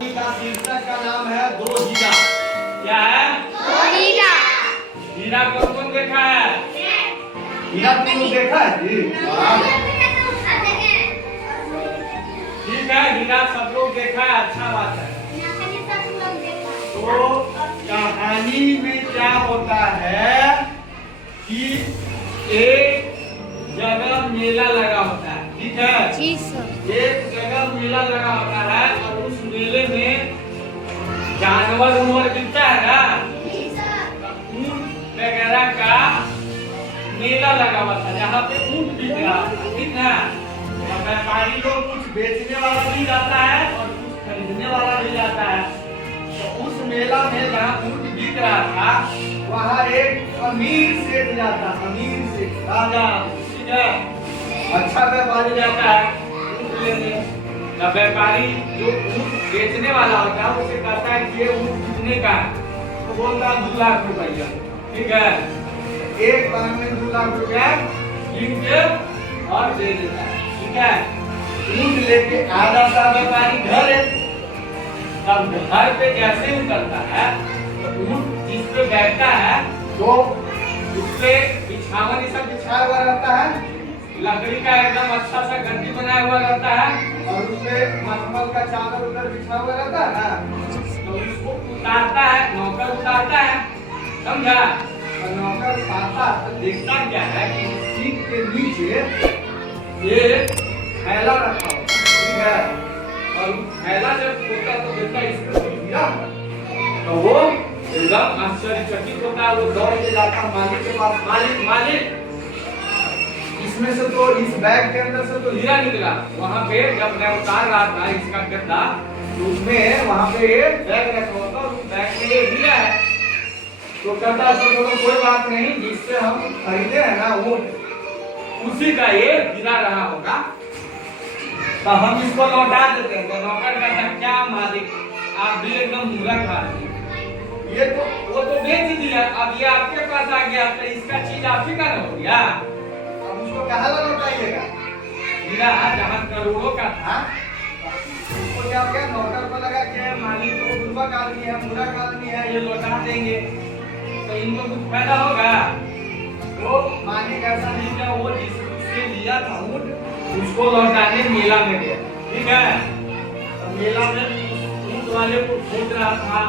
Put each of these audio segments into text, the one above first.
का शीर्षक का नाम है दो हीरा। क्या है? दो हीरा। हीरा कौन कौन देखा है? हीरा तुम देखा है जी? ठीक है, हीरा सब लोग देखा है, अच्छा बात है। तो कहानी में क्या होता है कि एक जगह मेला लगा होता है, ठीक है? जी सर। एक जगह मेला लगा होता है और उस मेले में जानवर उनवर बिकता है ना, ऊंट वगैरह का मेला लगा हुआ था जहाँ पे ऊंट बिक रहा था, ठीक है? और व्यापारी लोग कुछ बेचने वाला भी जाता है और कुछ खरीदने वाला भी जाता है। तो उस मेला में जहाँ ऊंट बिक रहा था वहाँ एक अमीर सेठ जाता, अमीर सेठ राजा, ठीक है? अच्छा व्यापारी जाता है ऊंट लेने। तब व्यापारी जो ऊंट बेचने वाला होता है उसे कहता है कि ये ऊंट कितने का है? तो बोलता है 2 लाख रुपया, ठीक है? एक बार में 2 लाख रुपया गिन के और दे देता है, ठीक है? ऊंट लेके आ जाता व्यापारी घर। तब घर पे जैसे ही उतरता है तो ऊंट जिस पे बैठता है तो उस पे बिछावन ये सब बिछाया हुआ रहता है, लकड़ी का एकदम अच्छा सा गद्दी बनाया हुआ रहता है और उसपे मखमल का चादर उधर बिछा हुआ रहता है ना। तो उसको उतारता है, नौकर उतारता है, समझा? और नौकर उतारता तो देखता क्या है कि सीट के नीचे एक थैला रखा होता है, ठीक है? और थैला जब खोलता तो देखता इसमें तो हीरा है। तो वो एकदम आश्चर्यचकित होता है, वो दौड़ के जाता मालिक के पास, मालिक मालिक इसमें से तो इस बैग के अंदर से तो हीरा निकला। वहाँ पे जब मैं उतार रहा था इसका गद्दा तो उसमें वहाँ पे बैग रखा होता और उस बैग में ये हीरा है। तो कहता है तो कोई बात नहीं, जिससे हम खरीदे हैं ना वो उसी का ये हीरा रहा होगा, तो हम इसको लौटा देते हैं। तो नौकर कहता है क्या मालिक आप भी एकदम मूर्ख आदमी, ये तो वो तो बेच दिया, अब ये आपके पास आ गया तो इसका चीज आप ही का हो गया, अब उसको कहाँ लौटाइएगा? हीरा जहाँ करोड़ों का था उसको क्या हो गया? नौकर को लगा कि मालिक तो बुर्बक आदमी है, मूर्ख आदमी है, ये लौटा देंगे तो इनको कुछ फायदा होगा। तो मालिक ऐसा नहीं किया, वो जिससे लिया था ऊंट उसको लौटाने मेला में गया, ठीक है? तो मेला में ऊंट वाले को खोज रहा था,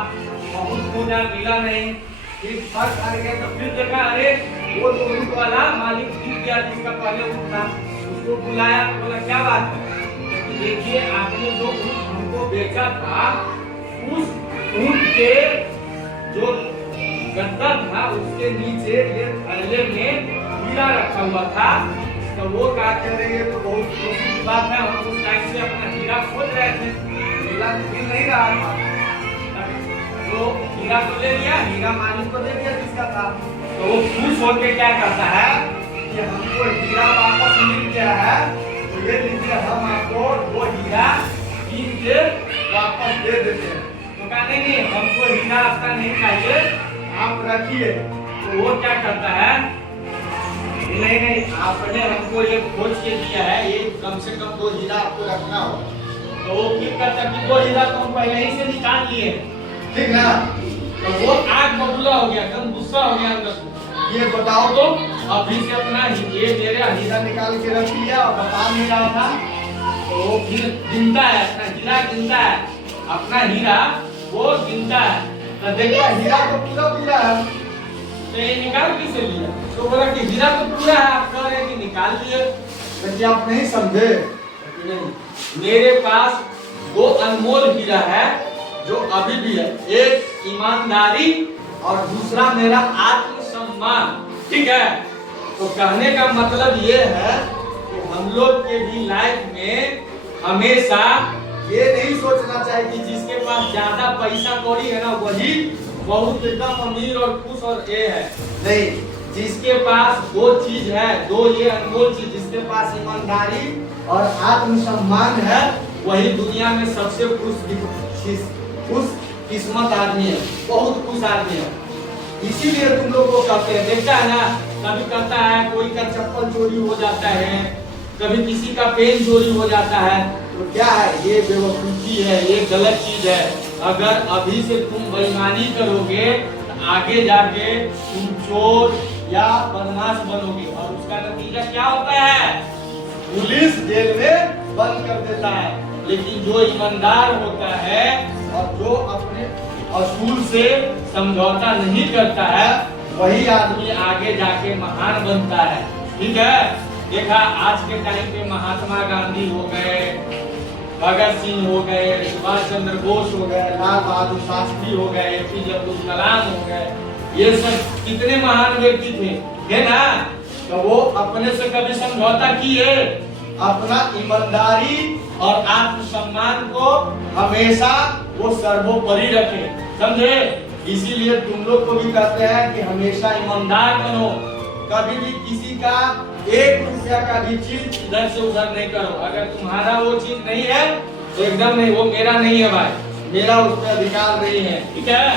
बहुत खोजा मिला नहीं, फिर फर्क आ गया तो फिर देखा अरे वो तो ऊंट वाला मालिक दिख गया जिसका पहले ऊंट था, उसको बुलाया, बोला क्या बात है? देखिए आपने जो ऊंट हमको बेचा था उस ऊंट के जो गद्दा था उसके नीचे ये थैले में हीरा रखा हुआ था। तो वो क्या कह रही है, तो बहुत खुशी की बात है, हम उस टाइम से अपना हीरा खोज रहे थे, हीरा मिल नहीं रहा था, तो हीरा को ले लिया, हीरा मालिक को दे दिया जिसका था। तो वो खुश होकर क्या करता है कि हमको हीरा वापस मिल गया है, तो ये लीजिए हम आपको वो हीरा कीन के वापस दे देते हैं। तो कहा नहीं हमको हीरा आपका नहीं चाहिए, आप रखिए। तो वो क्या करता है, नहीं आपने हमको ये खोज के दिया है, ये कम से कम 2 हीरा आपको रखना होगा। तो वो फिर कहता है कि 2 हीरा तो हम पहले ही से निकाल लिए, ठीक ना? तो वो आग बबूला हो गया, एकदम गुस्सा हो गया अंदर। ये बताओ तो अभी से अपना ये मेरा हीरा निकाल के रख लिया और बता नहीं रहा था। तो वो फिर गिनता है, अपना हीरा गिनता है, अपना हीरा वो गिनता है, तो देखता हीरा तो पूरा है, तो ये निकाल किसे लिया? तो बोला कि हीरा तो पूरा है, आप कह रहे हैं कि निकाल लिए, तो आप नहीं समझे? नहीं, मेरे पास 2 अनमोल हीरा है जो अभी भी है, एक ईमानदारी और दूसरा मेरा आत्मसम्मान, ठीक है? तो कहने का मतलब ये है कि हम लोग के भी लाइफ में हमेशा ये नहीं सोचना चाहिए कि जिसके पास ज्यादा पैसा कौड़ी है ना वही बहुत एकदम अमीर और खुश और ये है, नहीं, जिसके पास 2 चीज है, 2 ये अनमोल चीज, जिसके पास ईमानदारी और आत्मसम्मान है वही दुनिया में सबसे खुश किस्मत आदमी है, बहुत खुश आदमी है। इसीलिए तुम लोग को कहते हैं, देखता है ना, कभी कहता है कोई का चप्पल चोरी हो जाता है, कभी किसी का पेन चोरी हो जाता है, तो क्या है, ये बेवकूफी है, ये गलत चीज है। अगर अभी से तुम बेईमानी करोगे तो आगे जाके तुम चोर या बदमाश बनोगे, और उसका नतीजा क्या होता है, पुलिस जेल में बंद कर देता है। लेकिन जो ईमानदार होता है और जो अपने असूल से समझौता नहीं करता है, वही आदमी आगे जाके महान बनता है। ठीक है, देखा आज के टाइम पे महात्मा गांधी हो गए, भगत सिंह हो गए, सुभाष चंद्र बोस हो गए, लाल बहादुर शास्त्री हो गए, एपीजे अब्दुल कलाम हो गए, ये सब कितने महान व्यक्ति थे, है ना। तो वो अपने से कभी समझौता किए, अपना ईमानदारी और आत्मसम्मान को हमेशा वो सर्वोपरि रखे, समझे। इसीलिए तुम लोग को भी कहते हैं कि हमेशा ईमानदार बनो, कभी भी किसी का 1 रुपया का भी चीज इधर से उधर नहीं करो। अगर तुम्हारा वो चीज नहीं है तो एकदम नहीं, वो मेरा नहीं है भाई, मेरा उस पर अधिकार नहीं है, ठीक है।